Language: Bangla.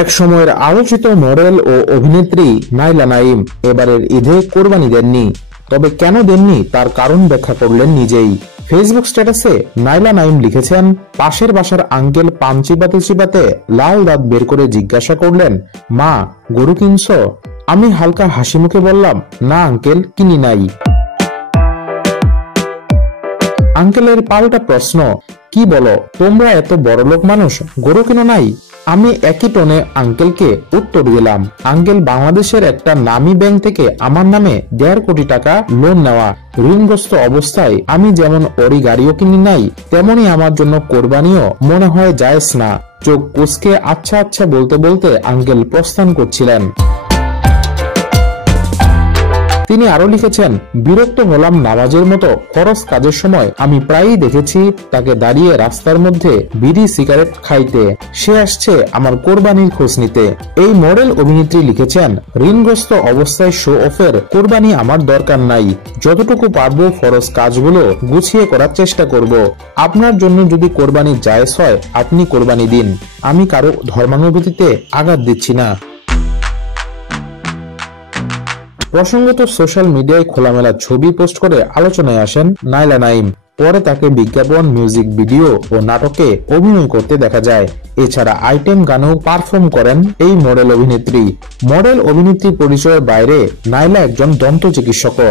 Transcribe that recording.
এক সময়ের আলোচিত মডেল ও অভিনেত্রী নাইলা নাইম এবারের ঈদে কোরবানি দেননি। তবে কেন দেননি তার কারণ ব্যাখ্যা করলেন নিজেই। ফেসবুক স্ট্যাটাসে নাইলা নাইম লিখেছেন, পাশের বাসার আঙ্কেল পান চিবাতে চিবাতে লাল দাঁত বের করে জিজ্ঞাসা করলেন, মা গরু কিনছো? আমি হালকা হাসি মুখে বললাম, না আঙ্কেল, কিনি নাই। আঙ্কেলের পাল্টা প্রশ্ন, কি বলো তোমরা এত বড়লোক মানুষ, গরু কেন নাই? আমি একই টোনে আঙ্কেলকে উত্তর দিলাম, আঙ্কেল বাংলাদেশের একটা নামী ব্যাংক থেকে আমার নামে 1.5 কোটি টাকা লোন নেওয়া, ঋণগ্রস্ত অবস্থায় আমি যেমন ওরি গাড়িও কিনি নাই, তেমনি আমার জন্য কোরবানিও মনে হয় জায়েজ না। চোখ কুঁচকে আচ্ছা আচ্ছা বলতে বলতে আঙ্কেল প্রস্থান করছিলেন। তিনি আরো লিখেছেন, বিরক্ত হলাম নামাজের মতো ফরজ কাজের সময় আমি প্রায়ই দেখেছি তাকে দাঁড়িয়ে রাস্তার মধ্যে বিড়ি সিগারেট খাইতে। সে আসছে আমার কোরবানির খোঁজ নিতে। এই মডেল অভিনেত্রী লিখেছেন, ঋণগ্রস্ত অবস্থায় শো অফের কোরবানি আমার দরকার নাই, যতটুকু পারবো ফরজ কাজগুলো গুছিয়ে করার চেষ্টা করব। আপনার জন্য যদি কোরবানি জায়েজ হয় আপনি কোরবানি দিন, আমি কারো ধর্মানুভূতিতে আঘাত দিচ্ছি না। প্রসঙ্গত সোশ্যাল মিডিয়ায় খোলামেলা ছবি পোস্ট করে আলোচনায় আসেন নাইলা নাইম। পরে তাকে বিজ্ঞাপন, মিউজিক ভিডিও ও নাটকে অভিনয় করতে দেখা যায়। এছাড়া আইটেম গানেও পারফর্ম করেন এই মডেল অভিনেত্রী। মডেল অভিনেত্রী পরিচয়ের বাইরে নাইলা একজন দন্ত চিকিৎসকও।